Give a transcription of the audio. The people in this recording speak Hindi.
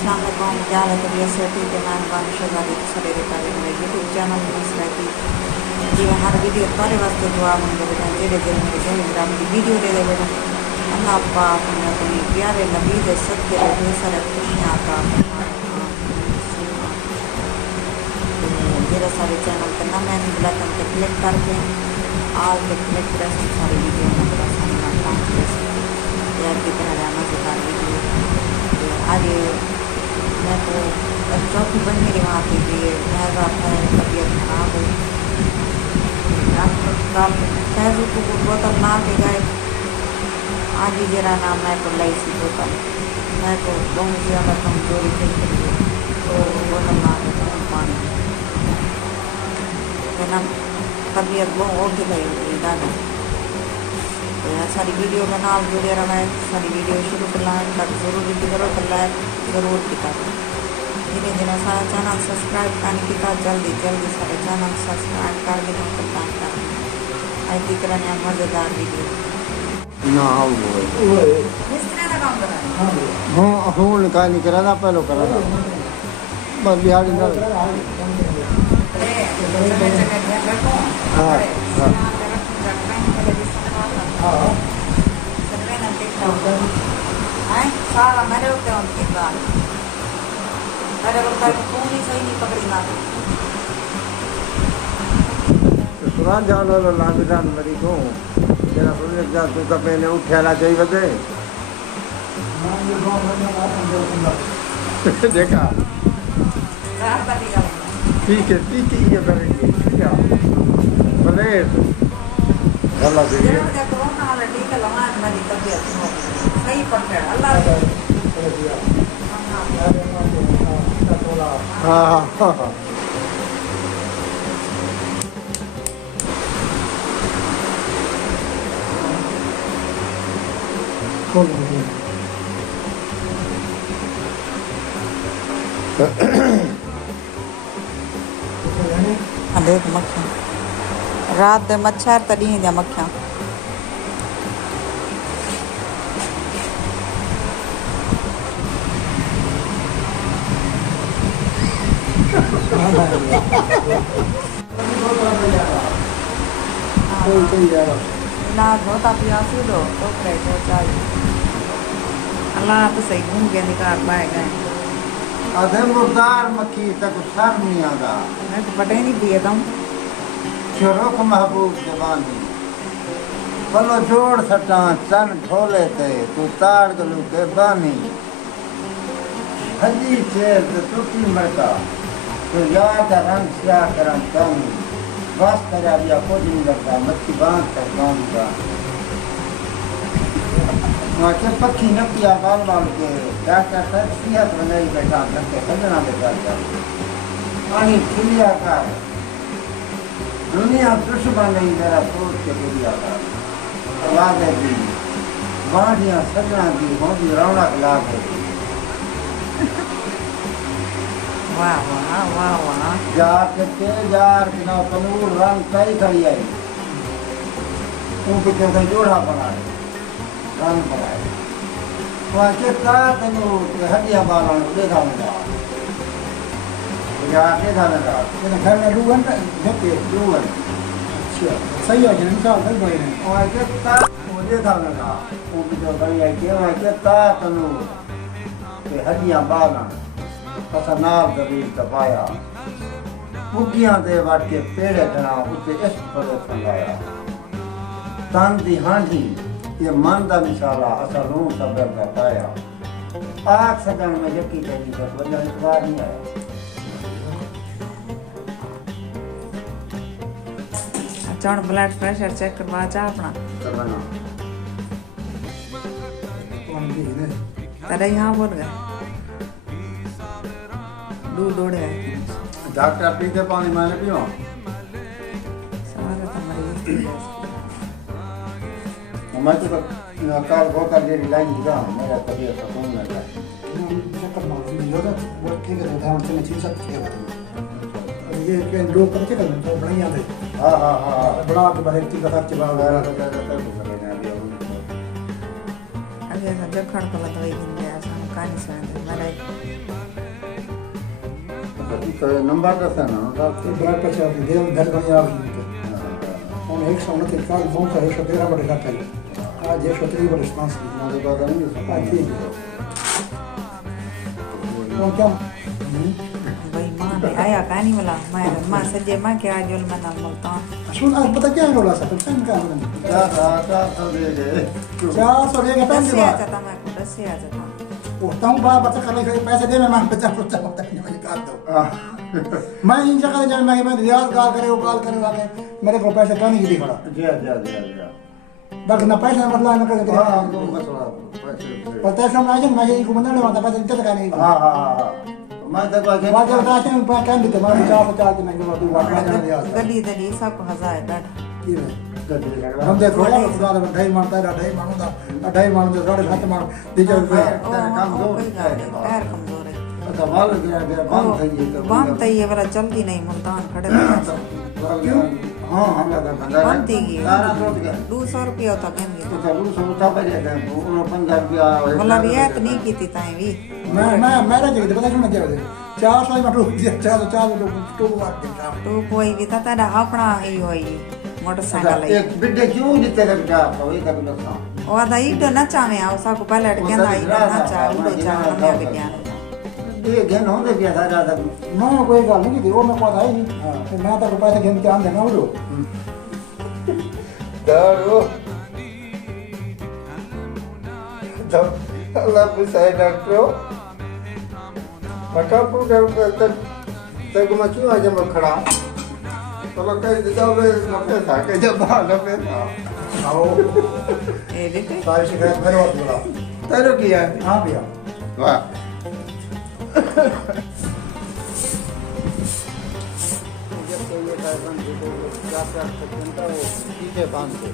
अस्सलाम वालेकुम, क्या हाल है? तबीयत से ठीक है? मैं शहजादी सरे मेरे यूट्यूब चैनल मसला की जी हर वीडियो तारे वास्ते दुआ मंगते बेटा जेड़े दिल मेरे जहन मेरा मेरी वीडियो दे दे बेटा अल्लाह पाक ने अपने प्यारे नबी दे सदके ढेर सारे खुशियां अता मेरा सारे चैनल पर ना मैंने बटन पर क्लिक करके आल पे क्लिक कर सारी वीडियो में बड़ा सामना पहुँच यार की तरह मज़ेदार वीडियो आज मैं तो चौथी बन मेरी वहाँ पे भी मेरा तबीयत खराब हुई डॉक्टर को बोतल ला के गए आज ही जरा नाम मैं तो लाई सी बोतल मैं तो बहुत ज़्यादा कमजोरी थी तो बोतल ला के पानी तो ना तबीयत बहुत ओके गई हुई दादा तो यार सारी वीडियो के नाल जुड़े रहा है सारी वीडियो शुरू कर लाइन तक जरूर करो तो लाइक जरूर किया जिन्हें जिन्हें सारा चैनल सब्सक्राइब करने की जल्दी जल्दी सारे चैनल सब्सक्राइब कर देना आज दिख रहा है मज़ेदार वीडियो ना किस तरह का काम कर रहा है हाँ हूँ का नहीं करा था पहले करा था बस बिहारी ना हाँ हाँ सारा मेरे होते हैं उनके बाद मेरे को फोन ही सही नहीं पकड़ी ना सुरान जानो लो लामिदान मरी को जरा सुने जा तू तो पहले उठेला जाई बदे देखा ठीक है ये करेंगे क्या भले अल्लाह दे कोरोना वाला टीका लगाने मेरी तबीयत सही पड़ गया अल्लाह हाँ हाँ हाँ देख मक्खियाँ रात दे मच्छर तड़ी जा मक्खियाँ ना धोता पियासी दो तो चाहिए अल्लाह तो सही घूम के निकाल पाए गए अधे मुर्दार मक्खी तक सर नहीं आता मैं तो पता ही नहीं दिए तुम रुख महबूब जवानी भलो जोड़ सटा चन ढोले ते तू ताड़ गलू के बानी हजी चेर ते टूटी मरका तो याद रंग स्या करम चाहूँ बस करा दिया कुछ नहीं लगता मच्छी बांध कर बांधूंगा वहाँ के पक्षी न पिया बाल बाल के डॉक्टर शख्सियत बनाई बैठा करके खजना बैठा पानी खुलिया कर दुनिया दुश्मन नहीं मेरा सोच के दुनिया का आवाज़ें दी बाढ़ियाँ सजना दी होगी रौनक लाभ होगी वाह वाह वाह वाह जाके जार बिना तनूर रंग कई खड़ी आई तू कितने से जोड़ा बनाए रंग बनाए वहाँ के का तनूर के हड्डियाँ बालों को देखा मिला यार देखा मिला तेरे घर में रूहन का झपके रूहन अच्छा सही हो जाए इंसान सही बोले वहाँ के का मुझे था मिला वो भी जो बड़ी आई के वहाँ के का तनूर के हड्डियाँ बालों कसनार दबीर तपाया बुगियां दे वाट के पेड़े तना उसे इश्क पर संगाया तन दी हांडी ये मन दा निशाला असलूं सबर का पाया आग सगन में यकी कही बस वजह इतवार नहीं आया चढ़ ब्लड प्रेशर चेक करवा जा अपना करवाना तेरा यहाँ बोल गए दूध दौड़े आए डॉक्टर पीते पानी मैंने पियो सारा तुम्हारी मैं तो कल बोतल जेरी लाई जा मेरा तबीयत सुकून में था चक्कर मार योगा वो ठीक है ध्यान से नहीं सब ठीक है ये के लोग करके करना तो बड़ा याद है हां हां हां बड़ा के बाहर की कथा के बाद वगैरह तो कहता है अभी ऐसा जखड़ को दवाई दिन गया ऐसा कहानी सुना मेरे तो नंबर कैसा ना ये ब्लड प्रेशर की देव घर बनी आ गई और 129 का बोन का 113 बड़े का था आज 130 बड़े रिस्पांस हमारे पास नहीं आज ठीक है क्या भाई माँ ने आया कहानी वाला मैं माँ सजे माँ के आज जोल मना बोलता सुन आज पता क्या रोला सा पेन का क्या था तो दे दे 400 लेगा पेन दस के से आ बाद जाता मैं को 10 से आ जाता उठता हूँ बाहर बच्चा करने के पैसे दे मैं 50 होता है मुझे काट दो मैं इन जगह जब मैं रियाज कॉल करे वाले मेरे को पैसे कहाँ नहीं दी पड़ा जी बाकी ना पैसे मतलब ना कर हाँ तो मसला पैसे पर पैसे में आज मैं ये को बंदा नहीं होता पैसे इतना का नहीं हाँ मैं तो बात बात बता के मैं क्या देते मैं 450 के मैं जो तू बात कर दिया गली दली सब को हजार बैठ हम देखो ना ज्यादा ढाई मारता है ढाई मारूंगा ढाई मारूंगा साढ़े सात मार दीजिए पैर कमजोर है कमाल गया बंद થઈ ગઈ बंद થઈ ये वाला जल्दी नहीं मुल्तान खड़े क्यों हाँ हम लगा बंद थी गई सारा टूट गया 200 रुपया होता कहेंगे तो चलो सोता बजे गए वो 50 रुपया बोला रियायत नहीं की थी ताई भी मैं मेरा जगह पता क्यों क्या होता 400 में टूट दिया 400 टू बात तो कोई भी था तेरा अपना ही होई मोटरसाइकिल एक बिड्डे क्यों जिते लगता वही तक लगता ओ दा इडो नचा में आओ सा को पहले कहंदा इडो नचा उडो चा मैं भी ज्ञान ये घेन होंदे पिया था ज्यादा मैं कोई गल नहीं की वो मैं पता ही नहीं मैं तो पैसे घेन के आन देना उडो दारू जब अल्लाह पुसाए डॉक्टर मटा पुडर तक मैं क्यों आज मैं खड़ा तो लोग कह जाओ वे लपे था के जब बाहर लपे था आओ ए बेटे सारी शिकायत मेरे और बोला तेरे किया हां भैया वाह जब तो ये कार्बन जो क्या क्या करते हैं वो चीजें बांध दो